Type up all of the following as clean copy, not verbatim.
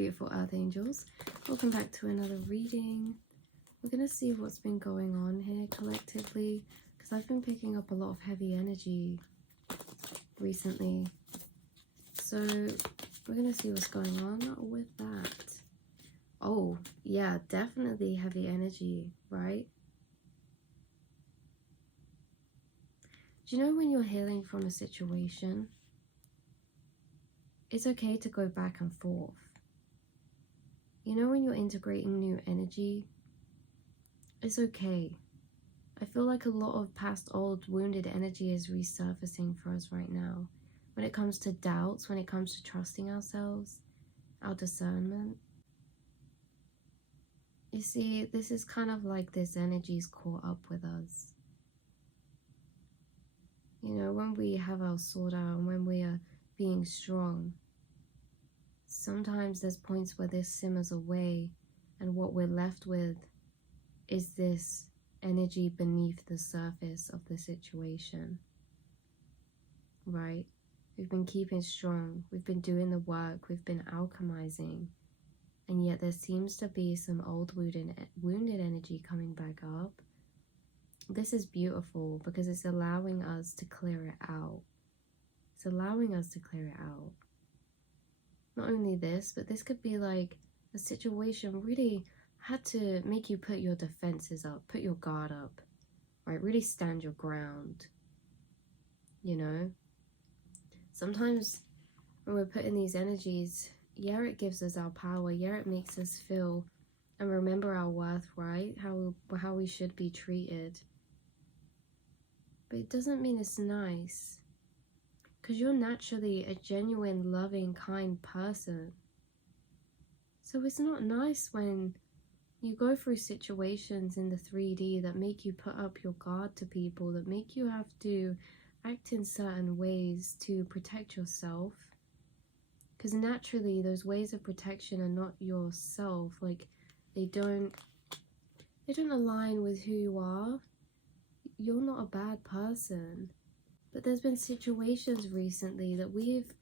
beautiful earth angels. Welcome back to another reading. We're going to see what's been going on here collectively, because I've been picking up a lot of heavy energy recently. So we're going to see what's going on with that. Oh, yeah, definitely heavy energy, right? Do you know when you're healing from a situation, it's okay to go back and forth? You know, when you're integrating new energy, it's okay. I feel like a lot of past old wounded energy is resurfacing for us right now. When it comes to doubts, when it comes to trusting ourselves, our discernment. You see, this is kind of like this energy's caught up with us. You know, when we have our sword out and when we are being strong, sometimes there's points where this simmers away and what we're left with is this energy beneath the surface of the situation, right? We've been keeping strong, we've been doing the work, we've been alchemizing, and yet there seems to be some old wounded energy coming back up. This is beautiful because it's allowing us to clear it out. It's allowing us to clear it out. Not only this, but this could be like a situation really had to make you put your defenses up, put your guard up, right? Really stand your ground, you know? Sometimes when we're putting these energies, yeah, it gives us our power, yeah, it makes us feel and remember our worth, right? How we should be treated. But it doesn't mean it's nice, because you're naturally a genuine, loving, kind person. So it's not nice when you go through situations in the 3D that make you put up your guard to people, that make you have to act in certain ways to protect yourself. Because naturally, those ways of protection are not yourself. Like, they don't align with who you are. You're not a bad person. But there's been situations recently that we've...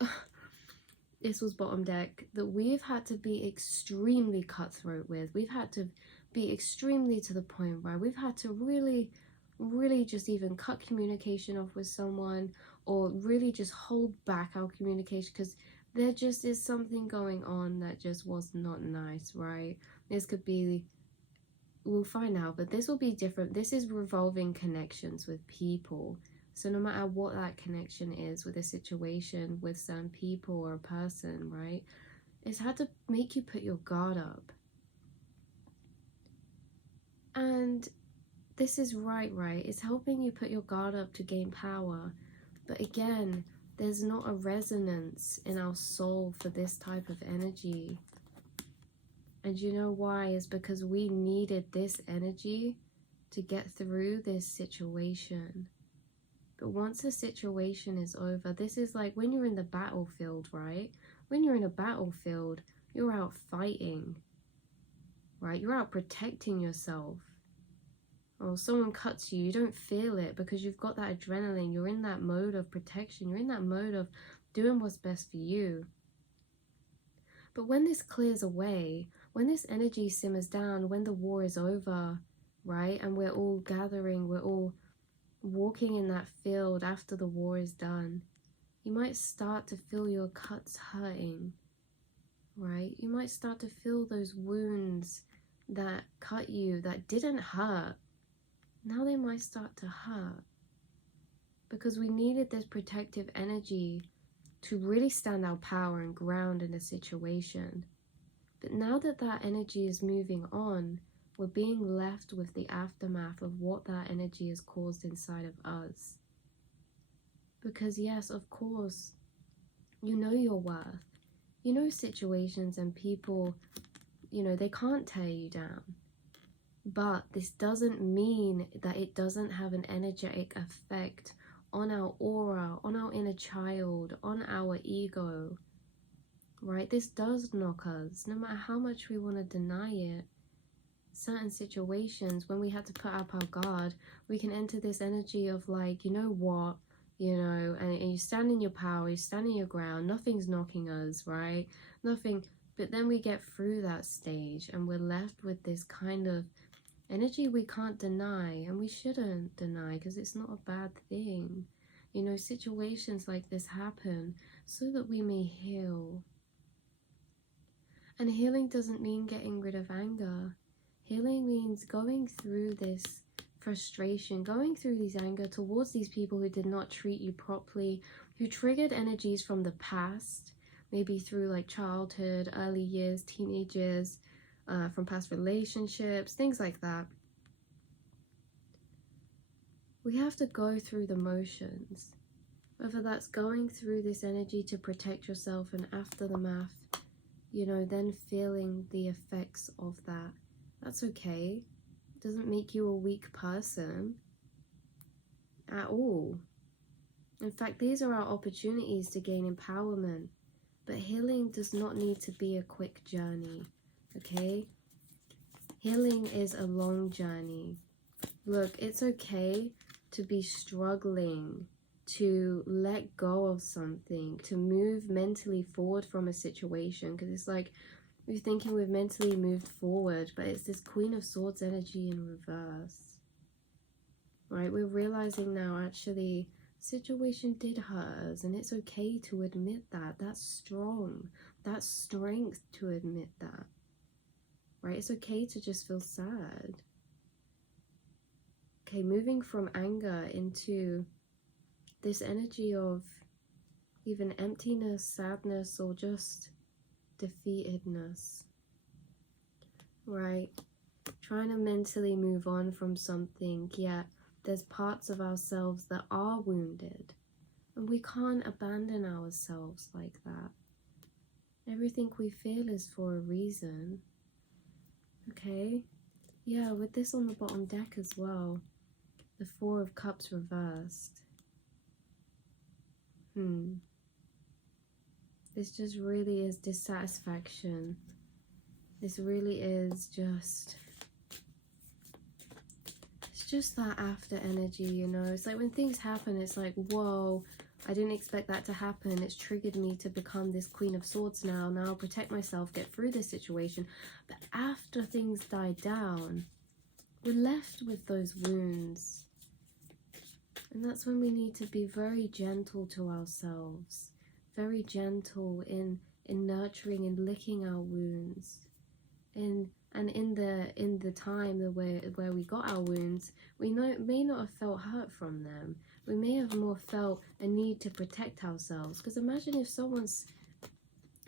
this was bottom deck, that we've had to be extremely cutthroat with. We've had to be extremely to the point, right? We've had to really just even cut communication off with someone, or really just hold back our communication because there just is something going on that just was not nice, right? This could be, we'll find out, but this will be different. This is revolving connections with people. So no matter what that connection is with a situation, with some people or a person, right? It's had to make you put your guard up. And this is right? It's helping you put your guard up to gain power. But again, there's not a resonance in our soul for this type of energy. And you know why? It's because we needed this energy to get through this situation. But once the situation is over, this is like when you're in the battlefield, right? When you're in a battlefield, you're out fighting, right? You're out protecting yourself. Or someone cuts you, you don't feel it because you've got that adrenaline. You're in that mode of protection. You're in that mode of doing what's best for you. But when this clears away, when this energy simmers down, when the war is over, right? And we're all gathering, we're all walking in that field after the war is done, you might start to feel your cuts hurting, right? You might start to feel those wounds that cut you, that didn't hurt. Now they might start to hurt because we needed this protective energy to really stand our power and ground in a situation. But now that that energy is moving on, we're being left with the aftermath of what that energy has caused inside of us. Because yes, of course, you know your worth. You know situations and people, you know, they can't tear you down. But this doesn't mean that it doesn't have an energetic effect on our aura, on our inner child, on our ego, right? This does knock us, no matter how much we want to deny it. Certain situations, when we had to put up our guard, we can enter this energy of like, you know what, you know, and you stand in your power, you stand in your ground, nothing's knocking us, right? Nothing. But then we get through that stage and we're left with this kind of energy we can't deny, and we shouldn't deny because it's not a bad thing. You know, situations like this happen so that we may heal. And healing doesn't mean getting rid of anger. Healing means going through this frustration, going through this anger towards these people who did not treat you properly, who triggered energies from the past, maybe through like childhood, early years, teenage years, from past relationships, things like that. We have to go through the motions, whether that's going through this energy to protect yourself and after the math, you know, then feeling the effects of that. That's okay. It doesn't make you a weak person at all. In fact, these are our opportunities to gain empowerment. But healing does not need to be a quick journey, okay? Healing is a long journey. Look, it's okay to be struggling, to let go of something, to move mentally forward from a situation, because it's like we're thinking we've mentally moved forward, but it's this Queen of Swords energy in reverse, right? We're realizing now, actually, situation did hurt us, and it's okay to admit that. That's strong. That's strength to admit that, right? It's okay to just feel sad. Okay, moving from anger into this energy of even emptiness, sadness, or just defeatedness, right? Trying to mentally move on from something, yet there's parts of ourselves that are wounded, and we can't abandon ourselves like that. Everything we feel is for a reason, okay? Yeah, with this on the bottom deck as well, the Four of Cups reversed. This just really is dissatisfaction. This really is just... it's just that after energy, you know? It's like when things happen, it's like, whoa, I didn't expect that to happen. It's triggered me to become this Queen of Swords now. Now I'll protect myself, get through this situation. But after things die down, we're left with those wounds. And that's when we need to be very gentle to ourselves. Very gentle in nurturing and licking our wounds. And in the time where we got our wounds, we may not have felt hurt from them. We may have more felt a need to protect ourselves. Because imagine if someone's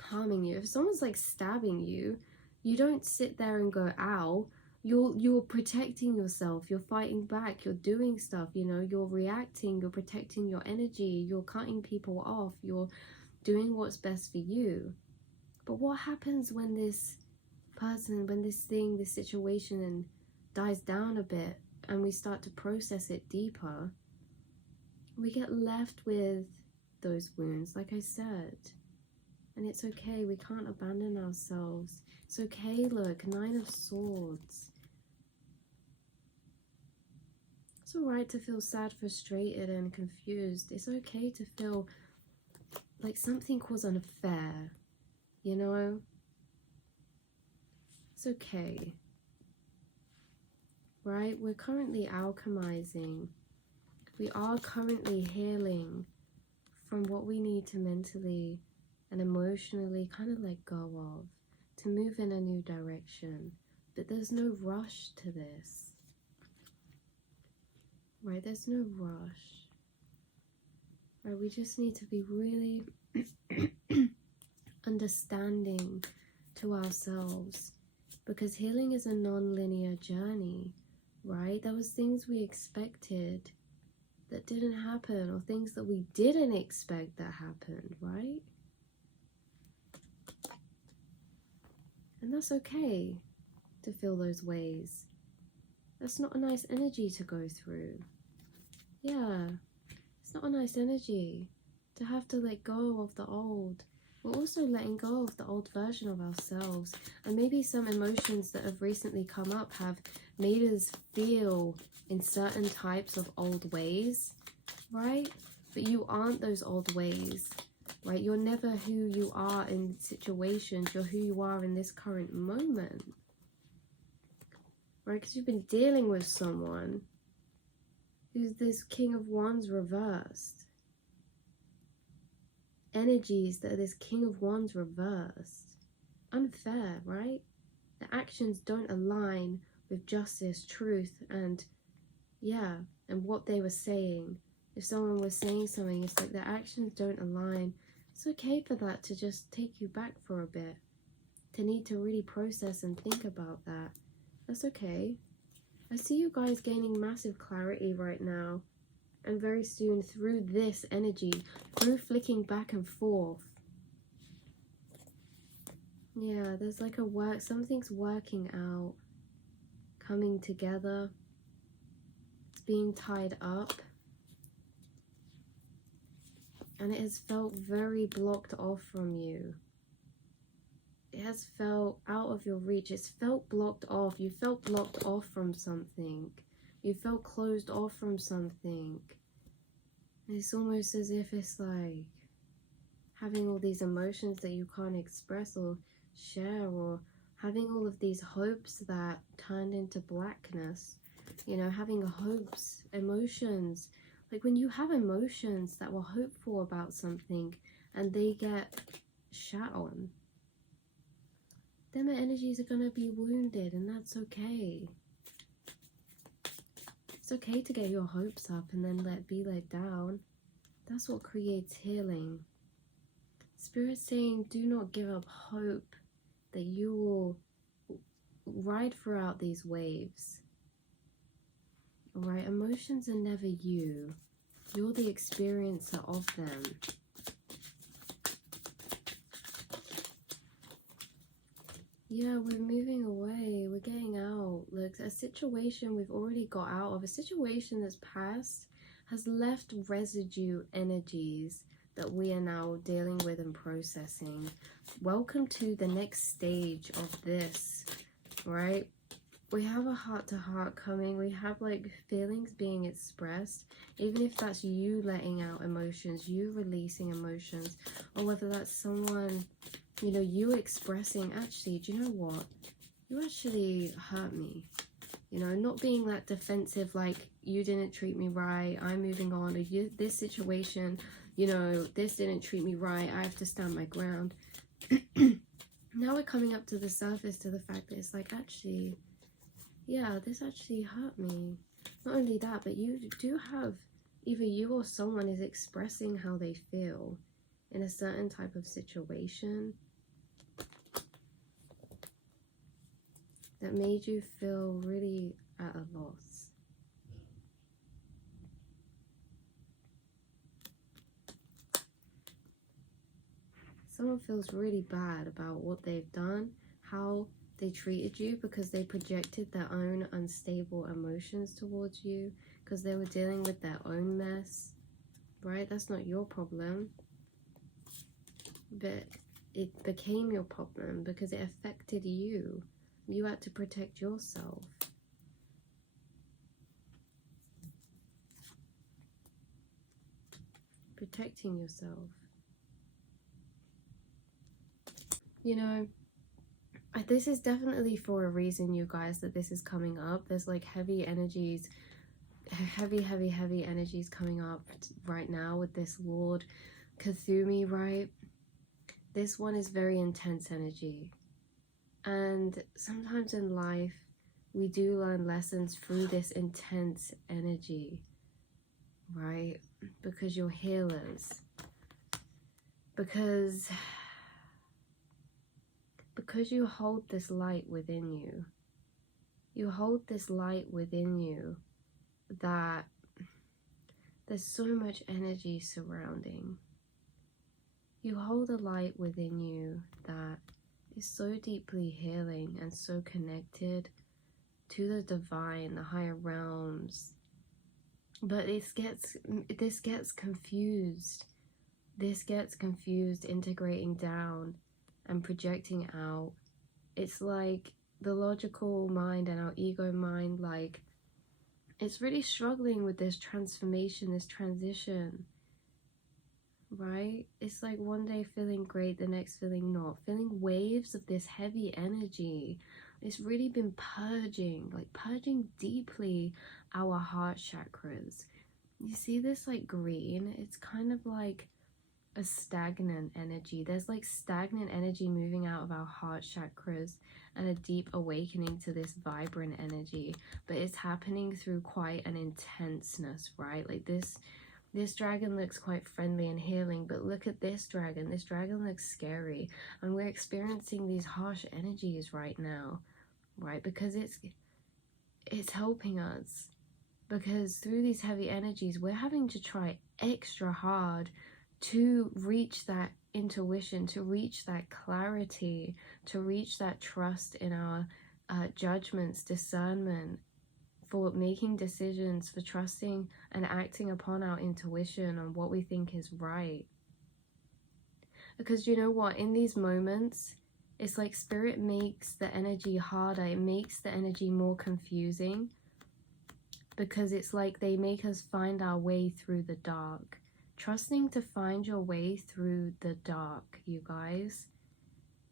harming you, if someone's like stabbing you, you don't sit there and go, ow. You're protecting yourself, you're fighting back, you're doing stuff, you know, you're reacting, you're protecting your energy, you're cutting people off, you're doing what's best for you. But what happens when this person, when this thing, this situation dies down a bit and we start to process it deeper? We get left with those wounds, like I said. And it's okay, we can't abandon ourselves. It's okay, look, Nine of Swords. It's alright to feel sad, frustrated, and confused. It's okay to feel like something was unfair, you know? It's okay, right? We're currently alchemizing. We are currently healing from what we need to mentally and emotionally kind of let go of, to move in a new direction. But there's no rush to this. Right, there's no rush. Right, we just need to be really understanding to ourselves, because healing is a non-linear journey, right? There was things we expected that didn't happen, or things that we didn't expect that happened, right? And that's okay to feel those ways. That's not a nice energy to go through. Yeah, it's not a nice energy to have to let go of the old. We're also letting go of the old version of ourselves. And maybe some emotions that have recently come up have made us feel in certain types of old ways, right? But you aren't those old ways. right? You're never who you are in situations. You're who you are in this current moment, right? Because you've been dealing with someone who's this King of Wands reversed. Energies that are this King of Wands reversed. Unfair, right? The actions don't align with justice, truth, and and what they were saying. If someone was saying something, it's like their actions don't align. It's okay for that to just take you back for a bit, to need to really process and think about that. That's okay. I see you guys gaining massive clarity right now, and very soon through this energy, through flicking back and forth. Yeah, there's like something's working out, coming together. It's being tied up. And it has felt very blocked off from you. It has felt out of your reach. It's felt blocked off. You felt blocked off from something. You felt closed off from something. And it's almost as if it's like having all these emotions that you can't express or share, or having all of these hopes that turned into blackness. You know, having hopes, emotions. Like when you have emotions that were hopeful about something and they get shat on, then the energies are going to be wounded, and that's okay. It's okay to get your hopes up and then be let down. That's what creates healing. Spirit's saying, do not give up hope that you will ride throughout these waves. Alright, emotions are never you. You're the experiencer of them. Yeah, we're moving away. We're getting out. Look, a situation we've already got out of, a situation that's past, has left residue energies that we are now dealing with and processing. Welcome to the next stage of this, right? We have a heart-to-heart coming. We have like feelings being expressed, even if that's you letting out emotions, you releasing emotions, or whether that's someone, you know, you expressing, actually, do you know what? You actually hurt me. You know, not being that defensive, like, you didn't treat me right, I'm moving on, or this situation, you know, this didn't treat me right, I have to stand my ground. Now we're coming up to the surface, to the fact that it's like, actually, yeah, this actually hurt me. Not only that, but you do have, either you or someone is expressing how they feel in a certain type of situation that made you feel really at a loss. Someone feels really bad about what they've done, how they treated you, because they projected their own unstable emotions towards you, because they were dealing with their own mess, right? That's not your problem, but it became your problem because it affected you. You had to protect yourself. Protecting yourself. You know, this is definitely for a reason, you guys, that this is coming up. There's like heavy energies, heavy energies coming up right now with this Lord Cthulhu, right? This one is very intense energy. And sometimes in life, we do learn lessons through this intense energy, right? Because you're healers. Because you hold this light within you. You hold this light within you that there's so much energy surrounding. You hold a light within you that is so deeply healing and so connected to the divine, the higher realms. But this gets confused. This gets confused, integrating down and projecting out. It's like the logical mind and our ego mind, like, it's really struggling with this transformation, this transition. right? It's like one day feeling great, the next feeling not. Feeling waves of this heavy energy. It's really been purging, like purging deeply our heart chakras. You see this like green? It's kind of like a stagnant energy. There's like stagnant energy moving out of our heart chakras and a deep awakening to this vibrant energy, but it's happening through quite an intenseness, right? Like this dragon looks quite friendly and healing, but look at this dragon. This dragon looks scary, and we're experiencing these harsh energies right now, right? Because it's helping us, because through these heavy energies we're having to try extra hard to reach that intuition, to reach that clarity, to reach that trust in our judgments, discernment, for making decisions, for trusting and acting upon our intuition on what we think is right. Because you know what, in these moments, it's like spirit makes the energy harder, it makes the energy more confusing, because it's like they make us find our way through the dark. Trusting to find your way through the dark, you guys.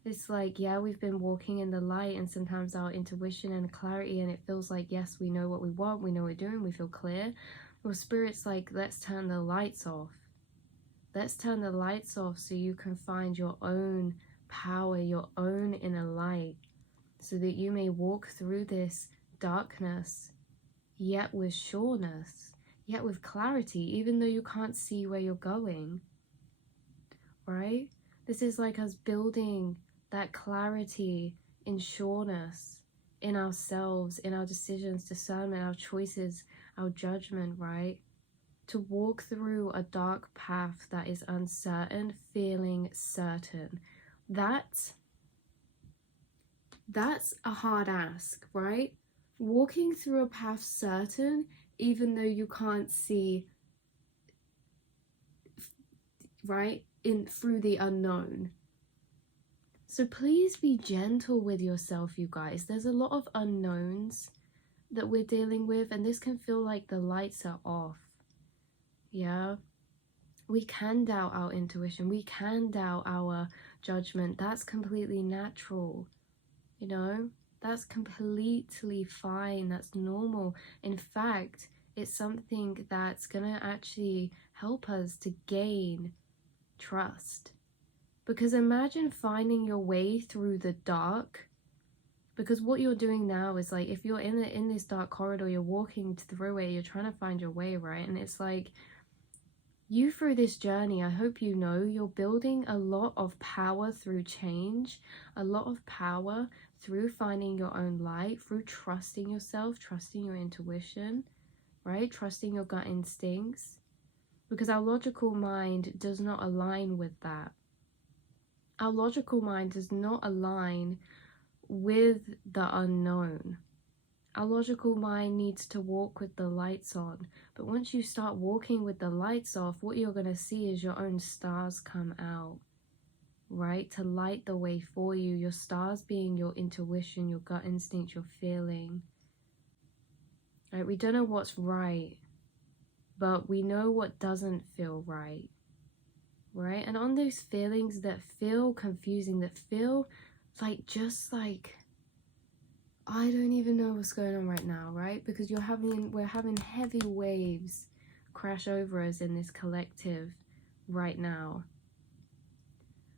It's like, yeah, we've been walking in the light, and sometimes our intuition and clarity, and it feels like, yes, we know what we want, we know what we're doing, we feel clear. Well, spirit's like, let's turn the lights off. Let's turn the lights off so you can find your own power, your own inner light, so that you may walk through this darkness, yet with sureness, yet with clarity, even though you can't see where you're going, right? This is like us building that clarity in sureness in ourselves, in our decisions, discernment, our choices, our judgment, right? To walk through a dark path that is uncertain, feeling certain. That's a hard ask, right? Walking through a path certain, even though you can't see, right, in through the unknown. So please be gentle with yourself, you guys. There's a lot of unknowns that we're dealing with, and this can feel like the lights are off. Yeah, we can doubt our intuition, we can doubt our judgment. That's completely natural, you know. That's completely fine, that's normal. In fact, it's something that's gonna actually help us to gain trust. Because imagine finding your way through the dark, because what you're doing now is like, if you're in this dark corridor, you're walking through it, you're trying to find your way, right? And it's like, you through this journey, I hope you know, you're building a lot of power through change, a lot of power through finding your own light, through trusting yourself, trusting your intuition, right? Trusting your gut instincts, because our logical mind does not align with that. Our logical mind does not align with the unknown. Our logical mind needs to walk with the lights on. But once you start walking with the lights off, what you're going to see is your own stars come out, right? To light the way for you. Your stars being your intuition, your gut instinct, your feeling. Right? We don't know what's right, but we know what doesn't feel right. Right? And on those feelings that feel confusing, that feel like just like, I don't even know what's going on right now, right? Because we're having heavy waves crash over us in this collective right now.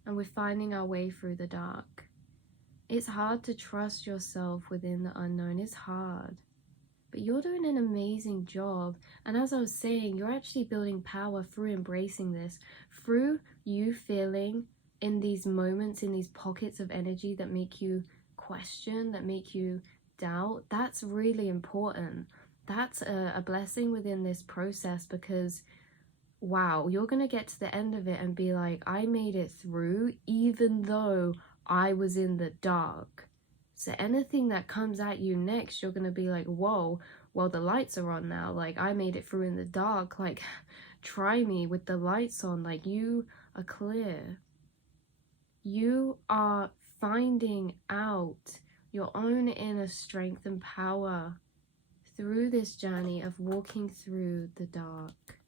And we're finding our way through the dark. It's hard to trust yourself within the unknown. It's hard. But you're doing an amazing job. And as I was saying, you're actually building power through embracing this, through you feeling in these moments, in these pockets of energy that make you question, that make you doubt. That's really important. That's a blessing within this process, because wow, you're gonna get to the end of it and be like, I made it through even though I was in the dark. So anything that comes at you next, you're gonna be like, whoa, well, the lights are on now, like I made it through in the dark, like try me with the lights on. Like, you are clear. You are finding out your own inner strength and power through this journey of walking through the dark.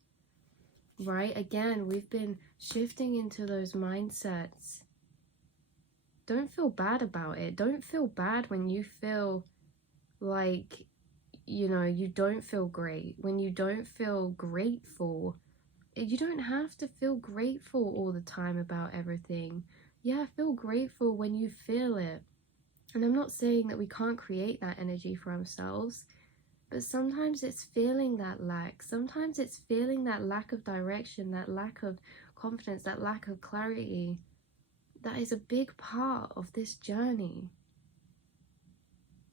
right? Again, we've been shifting into those mindsets. Don't feel bad about it. Don't feel bad when you feel like, you know, you don't feel great, when you don't feel grateful. You don't have to feel grateful all the time about everything. Yeah, feel grateful when you feel it. And I'm not saying that we can't create that energy for ourselves, but sometimes it's feeling that lack. Sometimes it's feeling that lack of direction, that lack of confidence, that lack of clarity. That is a big part of this journey.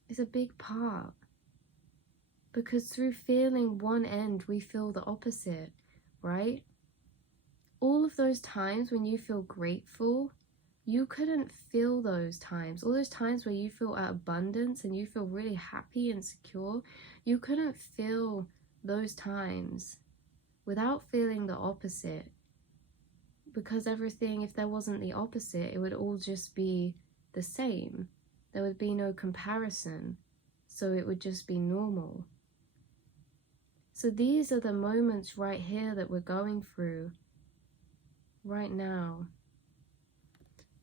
It's a big part. Because through feeling one end, we feel the opposite, right? All of those times when you feel grateful, you couldn't feel those times. All those times where you feel at abundance and you feel really happy and secure, you couldn't feel those times without feeling the opposite. Because everything, if there wasn't the opposite, it would all just be the same. There would be no comparison. So it would just be normal. So these are the moments right here that we're going through right now.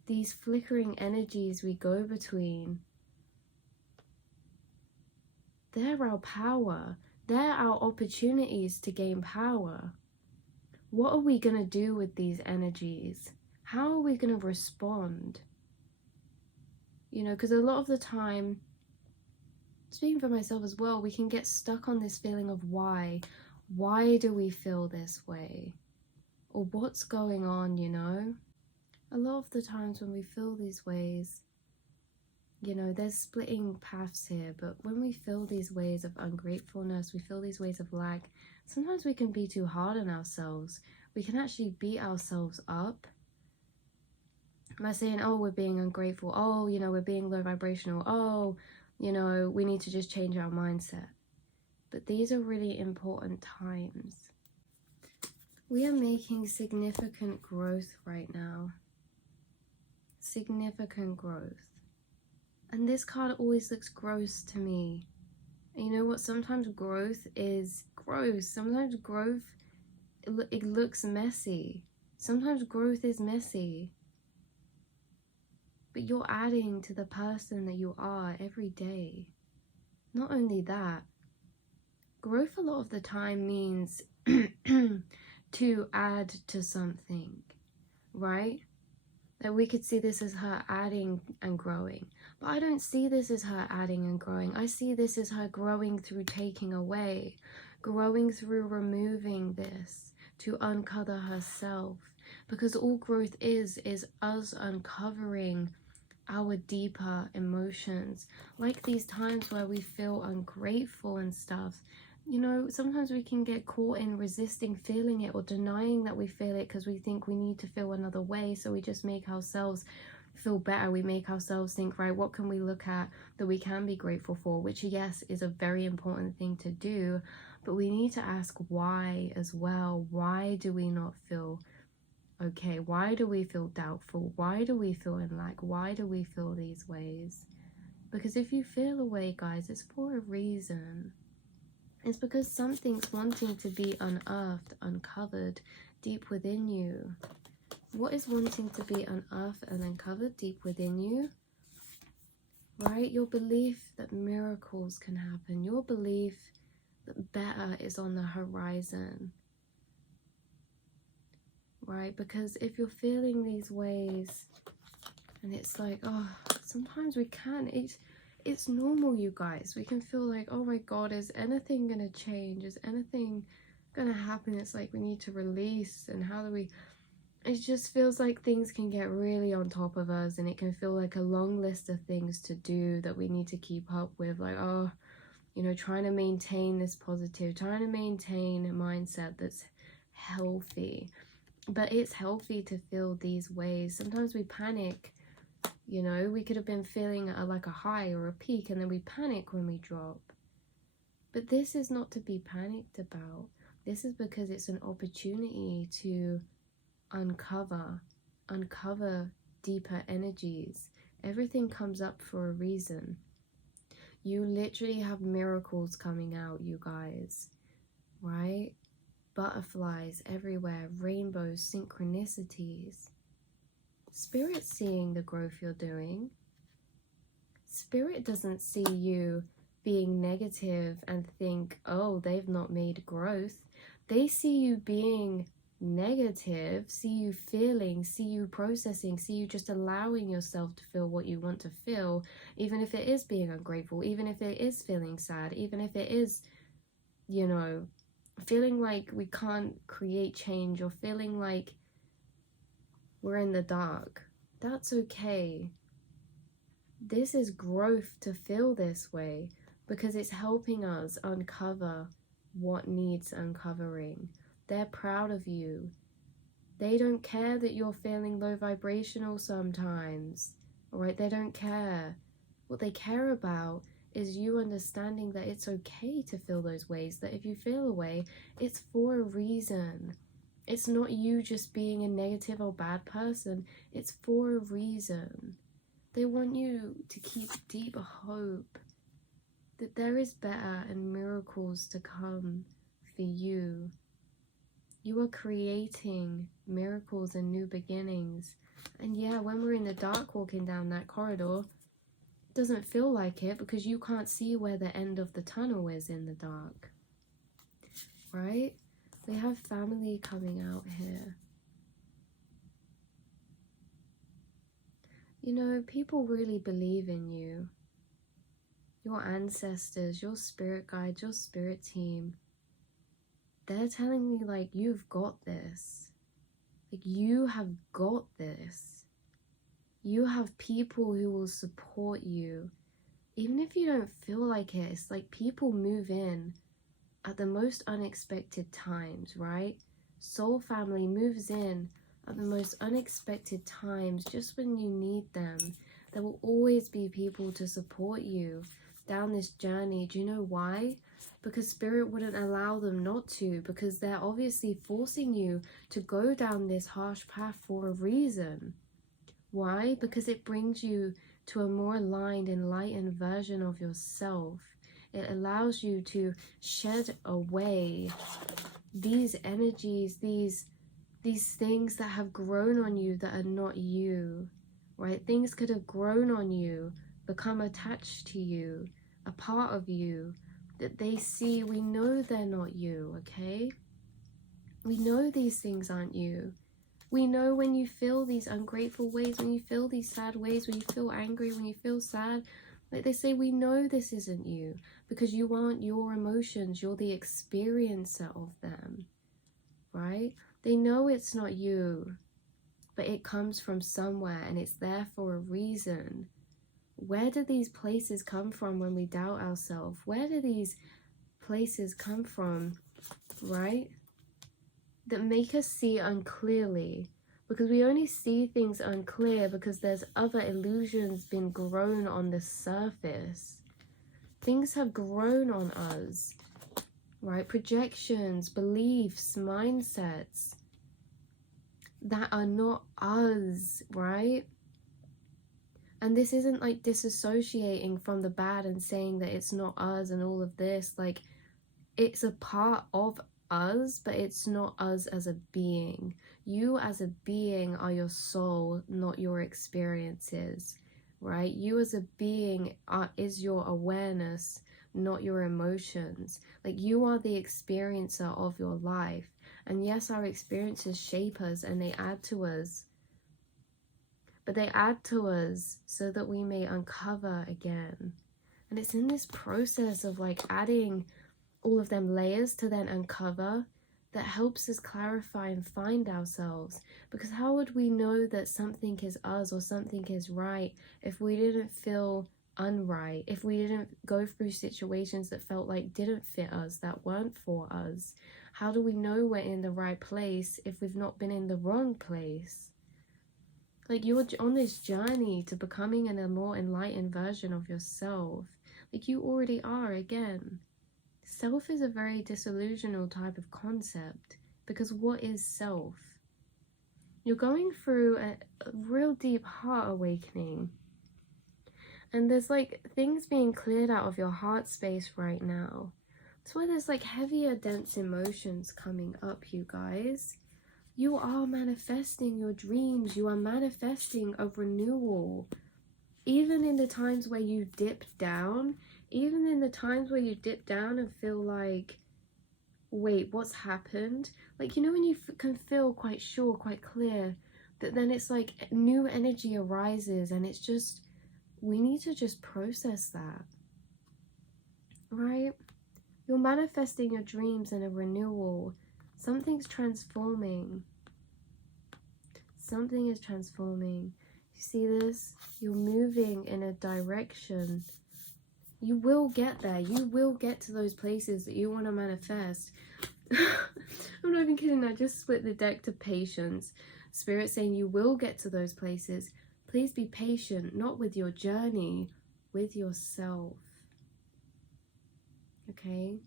These flickering energies we go between, they're our power. They're our opportunities to gain power. What are we going to do with these energies? How are we going to respond? You know, because a lot of the time, speaking for myself as well, we can get stuck on this feeling of why. Why do we feel this way? Or what's going on, you know? A lot of the times when we feel these ways, you know, there's splitting paths here, but when we feel these ways of ungratefulness, we feel these ways of lack, sometimes we can be too hard on ourselves. We can actually beat ourselves up by saying, oh, we're being ungrateful. Oh, you know, we're being low vibrational. Oh, you know, we need to just change our mindset. But these are really important times. We are making significant growth right now. Significant growth. And this card always looks gross to me. And you know what? Sometimes growth is gross. Sometimes growth, it looks messy. Sometimes growth is messy. But you're adding to the person that you are every day. Not only that, growth a lot of the time means to add to something, right? That we could see this as her adding and growing. But I don't see this as her adding and growing. I see this as her growing through taking away, growing through removing this to uncover herself. Because all growth is us uncovering our deeper emotions. Like these times where we feel ungrateful and stuff. You know, sometimes we can get caught in resisting feeling it or denying that we feel it because we think we need to feel another way. So we just make ourselves feel better. We make ourselves think, right, what can we look at that we can be grateful for? Which, yes, is a very important thing to do. But we need to ask why as well. Why do we not feel okay? Why do we feel doubtful? Why do we feel in lack? Why do we feel these ways? Because if you feel a way, guys, it's for a reason. It's because something's wanting to be unearthed, uncovered deep within you. What is wanting to be unearthed and uncovered deep within you? Right? Your belief that miracles can happen. Your belief that better is on the horizon. Right? Because if you're feeling these ways and it's like, oh, sometimes we can. It's normal, you guys. We can feel like, oh my god, is anything gonna change? Is anything gonna happen? It's like we need to release, and how do we... It just feels like things can get really on top of us, and it can feel like a long list of things to do that we need to keep up with. Like, oh, you know, trying to maintain this positive, trying to maintain a mindset that's healthy. But it's healthy to feel these ways. Sometimes we panic. You know, we could have been feeling like a high or a peak, and then we panic when we drop. But this is not to be panicked about. This is because it's an opportunity to uncover deeper energies. Everything comes up for a reason. You literally have miracles coming out, you guys, right? butterflies everywhere, rainbows, synchronicities. Spirit's seeing the growth you're doing. Spirit doesn't see you being negative and think, oh, they've not made growth. They see you being negative, see you feeling, see you processing, see you just allowing yourself to feel what you want to feel, even if it is being ungrateful, even if it is feeling sad, even if it is, you know, feeling like we can't create change, or feeling like we're in the dark. That's okay. This is growth to feel this way, because it's helping us uncover what needs uncovering. They're proud of you. They don't care that you're feeling low vibrational sometimes, alright? They don't care. What they care about is you understanding that it's okay to feel those ways, that if you feel a way, it's for a reason. It's not you just being a negative or bad person, it's for a reason. They want you to keep deep hope that there is better and miracles to come for you. You are creating miracles and new beginnings. And yeah, when we're in the dark walking down that corridor, it doesn't feel like it because you can't see where the end of the tunnel is in the dark. Right? We have family coming out here. You know, people really believe in you. Your ancestors, your spirit guides, your spirit team. They're telling me, like, you've got this. Like, you have got this. You have people who will support you. Even if you don't feel like it, it's like people move in at the most unexpected times, right? Soul family moves in at the most unexpected times, just when you need them. There will always be people to support you down this journey. Do you know why? Because Spirit wouldn't allow them not to, because they're obviously forcing you to go down this harsh path for a reason. Why? Because it brings you to a more aligned, enlightened version of yourself. It allows you to shed away these energies, these things that have grown on you that are not you, right? Things could have grown on you, become attached to you, a part of you, that they see. We know they're not you, okay? We know these things aren't you. We know when you feel these ungrateful ways, when you feel these sad ways, when you feel angry, when you feel sad, like they say, we know this isn't you, because you aren't your emotions, you're the experiencer of them, right? They know it's not you, but it comes from somewhere and it's there for a reason. Where do these places come from when we doubt ourselves? Where do these places come from, right? That make us see unclearly, because we only see things unclear because there's other illusions been grown on the surface. Things have grown on us, right? Projections, beliefs, mindsets that are not us, right? And this isn't like disassociating from the bad and saying that it's not us and all of this. Like, it's a part of us, but it's not us as a being. You as a being are your soul, not your experiences, right? You as a being is your awareness, not your emotions. Like, you are the experiencer of your life. And yes, our experiences shape us and they add to us, but they add to us so that we may uncover again. And it's in this process of like adding all of them layers to then uncover that helps us clarify and find ourselves. Because how would we know that something is us or something is right if we didn't feel unright, if we didn't go through situations that felt like didn't fit us, that weren't for us? How do we know we're in the right place if we've not been in the wrong place? Like, you're on this journey to becoming a more enlightened version of yourself. Like, you already are, again. Self is a very disillusional type of concept, because what is self? You're going through a real deep heart awakening, and there's like things being cleared out of your heart space right now. That's why there's like heavier, dense emotions coming up, you guys. You are manifesting your dreams. You are manifesting a renewal. Even in the times where you dip down, even in the times where you dip down and feel like, wait, what's happened? Like, you know, when you can feel quite sure, quite clear, but then it's like new energy arises, and it's just, we need to just process that, right? You're manifesting your dreams and a renewal. Something's transforming. Something is transforming. You see this? You're moving in a direction. You will get there. You will get to those places that you want to manifest. I'm not even kidding. I just split the deck to patience. Spirit saying you will get to those places. Please be patient, not with your journey, with yourself. Okay?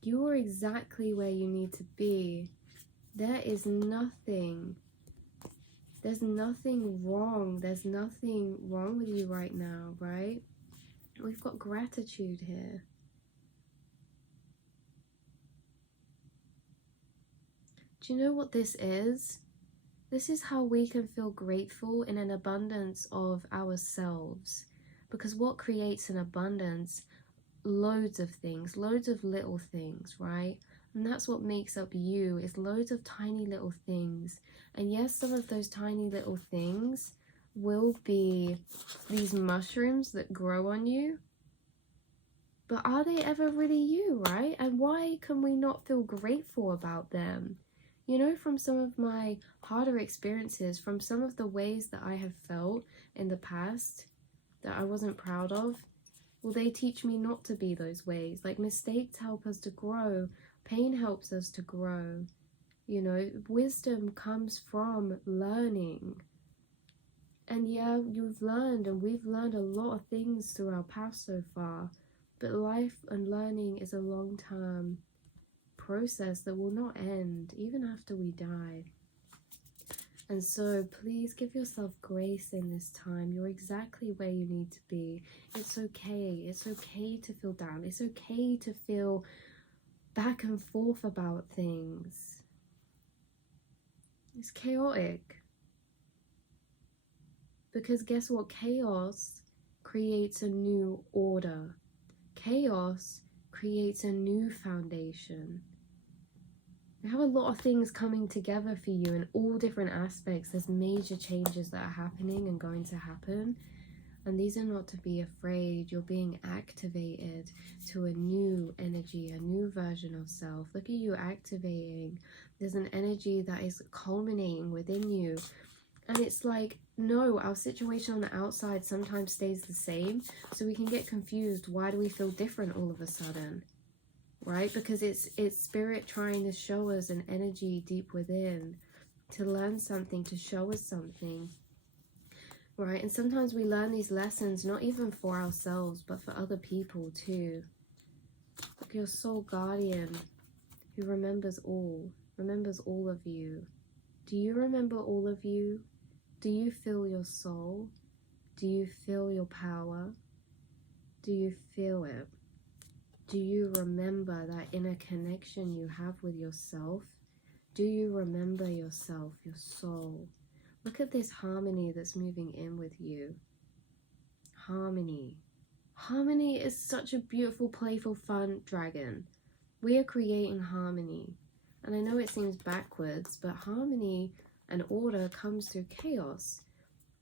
You are exactly where you need to be. There is nothing. There's nothing wrong. There's nothing wrong with you right now, right? We've got gratitude here. Do you know what this is? This is how we can feel grateful in an abundance of ourselves. Because what creates an abundance? Loads of things, loads of little things, right? And that's what makes up you, is loads of tiny little things. And yes, some of those tiny little things will be these mushrooms that grow on you. But are they ever really you, right? And why can we not feel grateful about them? You know, from some of my harder experiences, from some of the ways that I have felt in the past that I wasn't proud of, will they teach me not to be those ways? Like, mistakes help us to grow. Pain helps us to grow. You know, wisdom comes from learning. And yeah, you've learned, and we've learned a lot of things through our past so far. But life and learning is a long-term process that will not end, even after we die. And so please give yourself grace in this time. You're exactly where you need to be. It's okay. It's okay to feel down. It's okay to feel back and forth about things. It's chaotic. Because guess what? Chaos creates a new order. Chaos creates a new foundation. We have a lot of things coming together for you in all different aspects. There's major changes that are happening and going to happen. And these are not to be afraid. You're being activated to a new energy, a new version of self. Look at you activating. There's an energy that is culminating within you. And it's like, no, our situation on the outside sometimes stays the same. So we can get confused. Why do we feel different all of a sudden? Right? Because it's spirit trying to show us an energy deep within, to learn something, to show us something. Right? And sometimes we learn these lessons not even for ourselves, but for other people too. Like your soul guardian who remembers all of you. Do you remember all of you? Do you feel your soul? Do you feel your power? Do you feel it? Do you remember that inner connection you have with yourself? Do you remember yourself, your soul? Look at this harmony that's moving in with you. Harmony. Harmony is such a beautiful, playful, fun dragon. We are creating harmony. And I know it seems backwards, but harmony and order comes through chaos.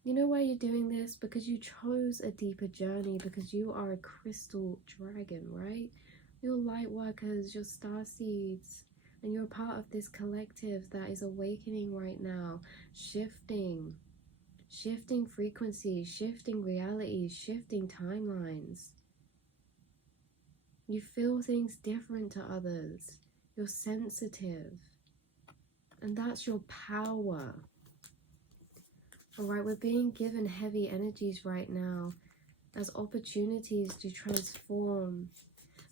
You know why you're doing this? Because you chose a deeper journey, because you are a crystal dragon, right? You're light workers, you're star seeds, and you're part of this collective that is awakening right now, shifting frequencies, shifting realities, shifting timelines. You feel things different to others. You're sensitive, and that's your power. Alright, we're being given heavy energies right now as opportunities to transform,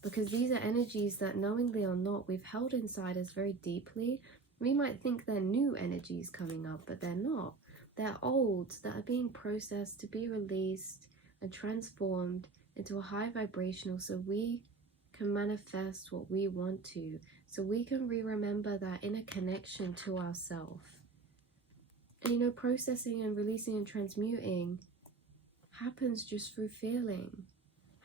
because these are energies that, knowingly or not, we've held inside us very deeply. We might think they're new energies coming up, but they're not. They're old, that are being processed to be released and transformed into a high vibrational, so we can manifest what we want to. So we can remember that inner connection to ourselves. And you know, processing and releasing and transmuting happens just through feeling.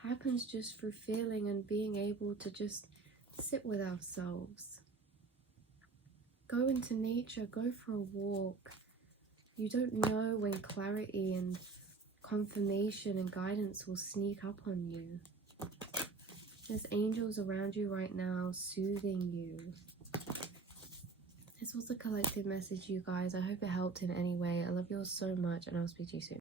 Happens just through feeling and being able to just sit with ourselves. Go into nature, go for a walk. You don't know when clarity and confirmation and guidance will sneak up on you. There's angels around you right now soothing you. This was a collective message, you guys. I hope it helped in any way. I love you all so much, and I'll speak to you soon.